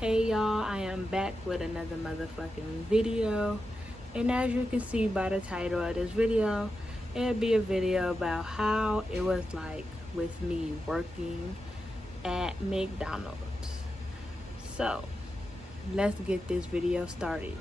Hey y'all, I am back with another motherfucking video. And as you can see by the title of this video, it'll be a video about how it was like with me working at McDonald's. So, let's get this video started.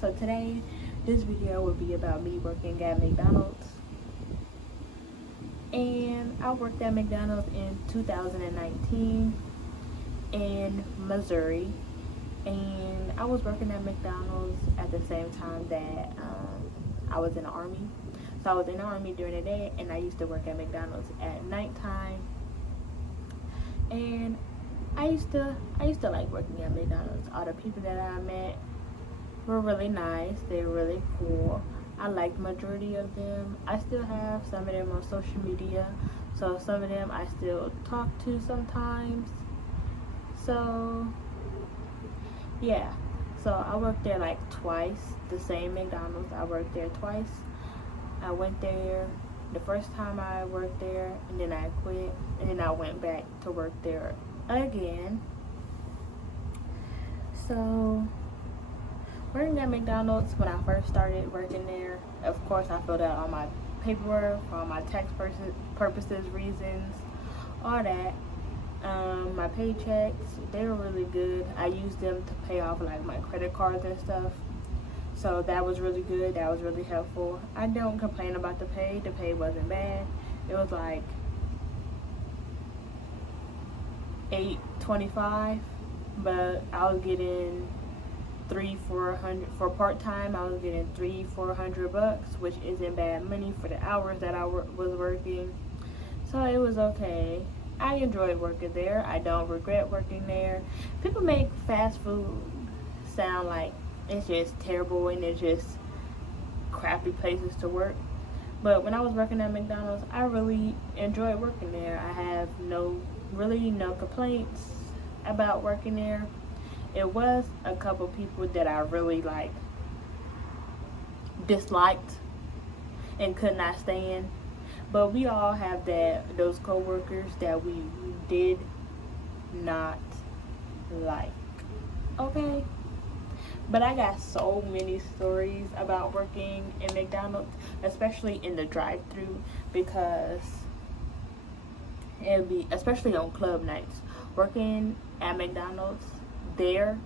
So today, this video will be about me working at McDonald's. And I worked at McDonald's in 2019 in Missouri. And I was working at McDonald's at the same time that I was in the Army. So I was in the Army during the day, and I used to work at McDonald's at nighttime. And I used to like working at McDonald's. All the people that I met were really nice. They were really cool. I liked the majority of them. I still have some of them on social media, so some of them I still talk to sometimes. So yeah, so I worked there like twice. The same McDonald's, I worked there twice. I went there the first time I worked there, and then I quit, and then I went back to work there again. So working at McDonald's, when I first started working there, of course I filled out all my paperwork for all my tax purposes, reasons, all that. My paychecks, they were really good. I used them to pay off like my credit cards and stuff. So that was really good. That was really helpful. I don't complain about the pay. The pay wasn't bad. It was like $8.25, but I was getting $300-400 for part-time. I was getting $300-400, which isn't bad money for the hours that I was working. So it was okay. I enjoyed working there. I don't regret working there. People make fast food sound like it's just terrible and it's just crappy places to work. But when I was working at McDonald's, I really enjoyed working there. I have really no complaints about working there. It was a couple people that I really like disliked and could not stand, but we all have those co-workers that we did not like. Okay, but I got so many stories about working in McDonald's, especially in the drive-thru, because it'll be especially on club nights. Working at McDonald's there,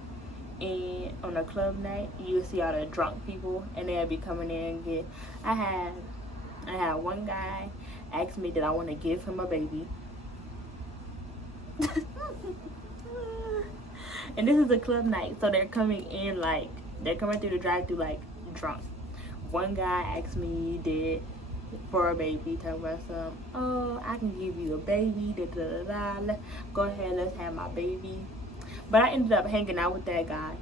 and on a club night, you see all the drunk people, and they'll be coming in and get. I had one guy ask me did I want to give him a baby. And this is a club night, so they're coming through the drive-thru like drunk. One guy asked me did for a baby, talking about some, oh, I can give you a baby, go ahead, let's have my baby. But I ended up hanging out with that guy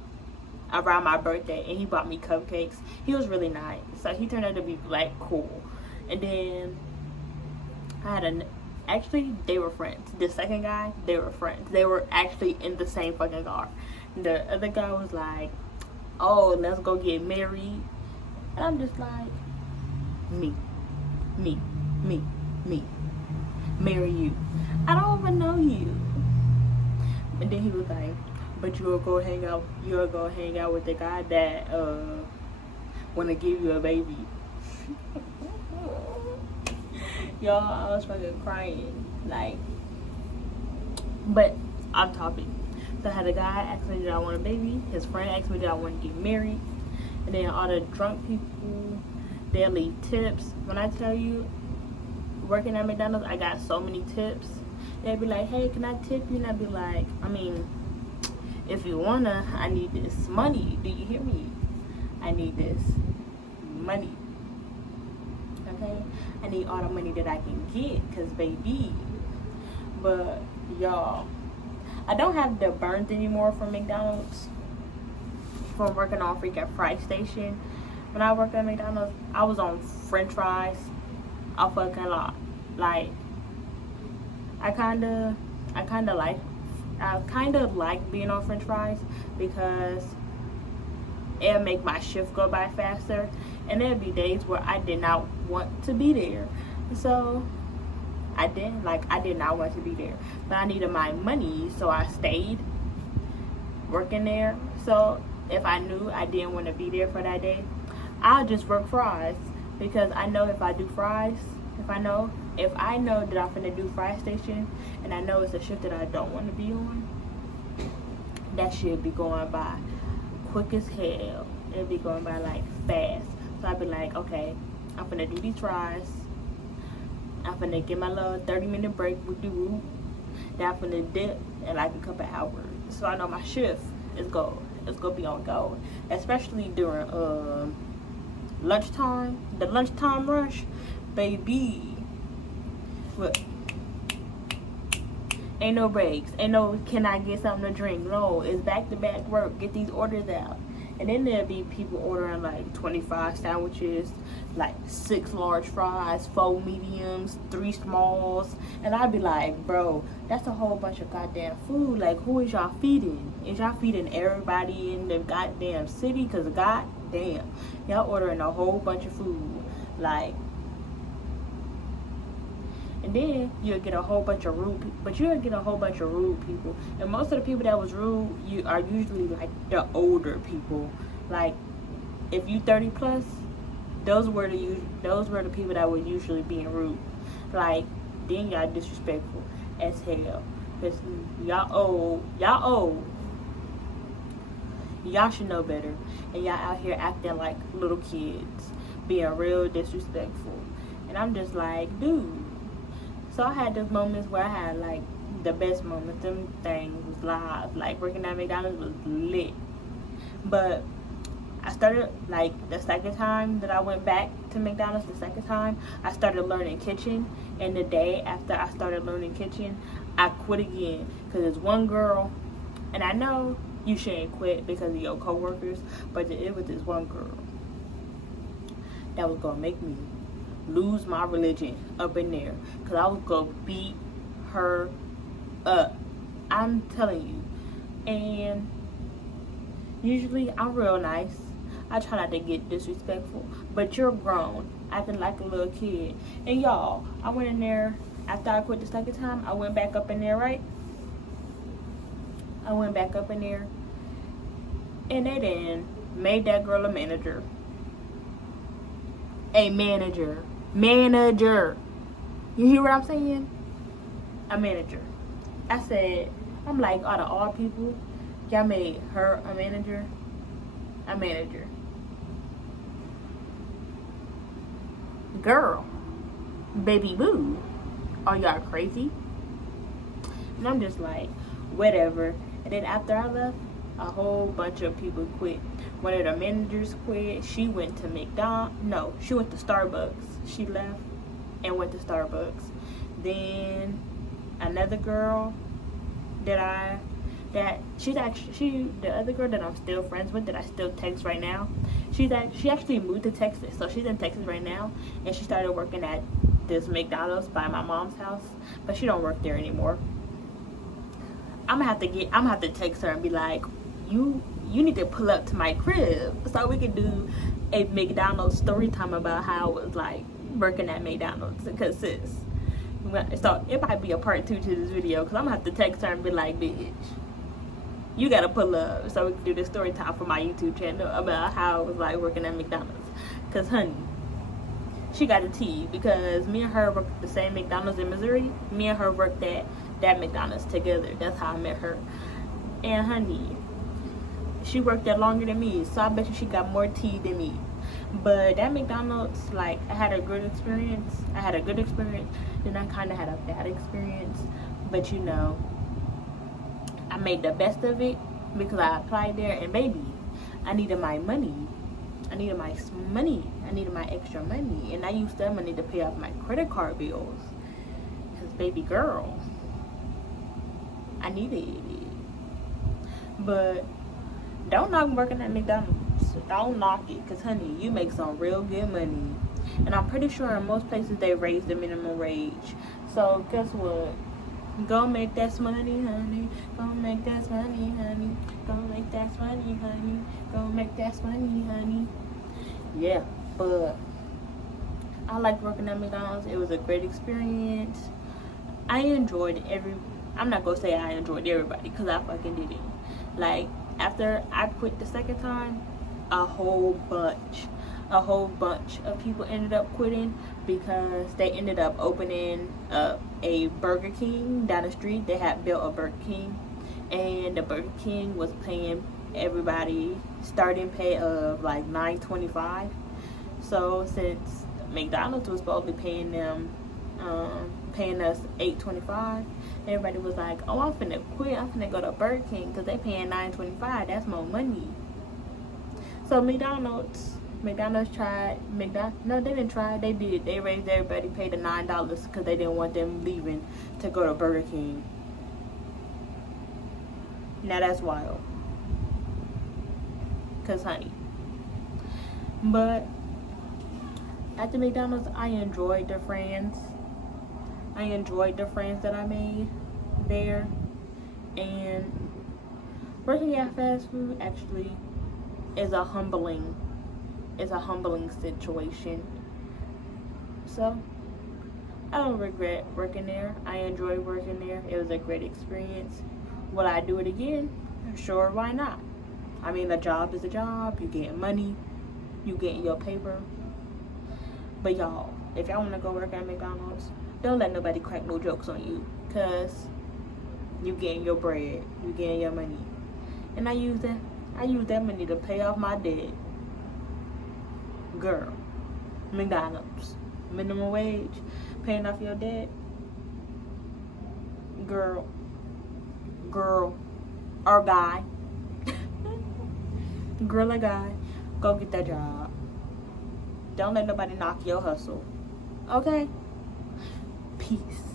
around my birthday, and he bought me cupcakes. He was really nice, so he turned out to be like cool. And then I had actually they were friends. The second guy, they were friends. They were actually in the same fucking car. The other guy was like, oh, let's go get married. And I'm just like, me, marry you. I don't even know you. And then he was like, but you'll go hang out with the guy that wanna give you a baby. Y'all, I was fucking crying. Like, but off topic. So I had a guy ask me did I want a baby. His friend asked me did I want to get married. And then all the drunk people, they leave tips. When I tell you, working at McDonald's, I got so many tips. They'd be like, hey, can I tip you? And I'd be like, I mean, if you wanna, I need this money. Do you hear me? I need this money. Okay? I need all the money that I can get, because baby. But y'all, I don't have the burns anymore from McDonald's, from working on freaking fry station. When I worked at McDonald's, I was on french fries a fucking lot. Like, I kinda like I kind of like being on french fries because it'll make my shift go by faster, and there'll be days where I did not want to be there. So I did not want to be there, but I needed my money, so I stayed working there. So if I knew I didn't want to be there for that day, I'll just work fries, because I know if I do fries, if I know that I'm gonna do fry station, and I know it's a shift that I don't want to be on, that should be going by quick as hell. It'll be going by like fast. So I'd be like, okay, I'm gonna do these fries. I'm gonna get my little 30-minute break with the root. Then I'm gonna dip in like a couple hours. So I know my shift is gonna be on go. Especially during lunchtime. The lunchtime rush, baby. Look. Ain't no breaks. Ain't no can I get something to drink. No, it's back to back work. Get these orders out. And then there'll be people ordering like 25 sandwiches, like 6 large fries, 4 mediums, 3 smalls. And I'd be like, bro, that's a whole bunch of goddamn food. Like, who is y'all feeding? Is y'all feeding everybody in the goddamn city? Because goddamn, y'all ordering a whole bunch of food. Like, and then you'll get a whole bunch of rude people. But you'll get a whole bunch of rude people. And most of the people that was rude are usually like the older people. Like, if you 30 plus, those were the people that were usually being rude. Like, then y'all disrespectful as hell. Cause y'all old. Y'all should know better. And y'all out here acting like little kids, being real disrespectful. And I'm just like, dude. So I had those moments where I had like the best moments. Them things was live. Like working at McDonald's was lit. But I started, like, the second time that I went back to McDonald's, I started learning kitchen. And the day after I started learning kitchen, I quit again. Because there's one girl, and I know you shouldn't quit because of your coworkers, but it was this one girl that was going to make me lose my religion up in there, because I was gonna beat her up. I'm telling you. And usually I'm real nice. I try not to get disrespectful, but you're grown, acting like a little kid. And y'all, I went in there after I quit the second time. I went back up in there, right? I went back up in there, and they then made that girl a manager. A manager. You hear what I'm saying? A manager. I said, I'm like, out of all people, y'all made her a manager. A manager. Girl. Baby boo. Are y'all crazy? And I'm just like, whatever. And then after I left, a whole bunch of people quit. One of the managers quit. She went to she went to Starbucks. She left and went to Starbucks. Then another girl the other girl that I'm still friends with, that I still text right now, she actually moved to Texas. So she's in Texas right now, and she started working at this McDonald's by my mom's house, but she don't work there anymore. I'm gonna have to text her and be like, you need to pull up to my crib so we can do a McDonald's story time about how it was like working at McDonald's. Because sis, so it might be a part 2 to this video, because I'm gonna have to text her and be like, bitch, you gotta pull up so we can do this story time for my YouTube channel about how it was like working at McDonald's. Because honey, she got a tea, because me and her worked at the same McDonald's in Missouri. Me and her worked at that McDonald's together. That's how I met her. And honey, she worked there longer than me, so I bet you she got more tea than me. But that McDonald's, like, I had a good experience. Then I kind of had a bad experience. But you know, I made the best of it because I applied there. And baby, I needed my money. I needed my extra money. And I used that money to pay off my credit card bills. Because baby girl, I needed it. But don't knock working at McDonald's. Don't knock it, because honey, you make some real good money. And I'm pretty sure in most places they raise the minimum wage. So guess what? Go make that money, honey. Go make that money, honey. Go make that money, honey. Go make that money, honey. Yeah, but I liked working at McDonald's. It was a great experience. I enjoyed I'm not gonna say I enjoyed everybody, because I fucking didn't. Like, after I quit the second time, a whole bunch of people ended up quitting because they ended up opening up a Burger King down the street. They had built a Burger King, and the Burger King was paying everybody starting pay of like $9.25. So since McDonald's was supposed to be paying them paying us $8.25, everybody was like, oh, I'm finna quit, I'm finna go to Burger King because they paying $9.25. That's more money. So McDonald's tried. No, they didn't try. They did. They raised everybody, paid the $9 because they didn't want them leaving to go to Burger King. Now that's wild. Cause honey. But at the McDonald's, I enjoyed the friends. I enjoyed the friends that I made there. And working at fast food actually is a humbling situation. So I don't regret working there. I enjoyed working there. It was a great experience. Will I do it again? Sure, why not? I mean, a job is a job. You getting money, you getting your paper. But y'all, if y'all want to go work at McDonald's, don't let nobody crack no jokes on you, because you getting your bread, you getting your money. And I use that money to pay off my debt. Girl, McDonald's, minimum wage, paying off your debt. Girl, or guy, girl or guy, go get that job. Don't let nobody knock your hustle. Okay? Peace.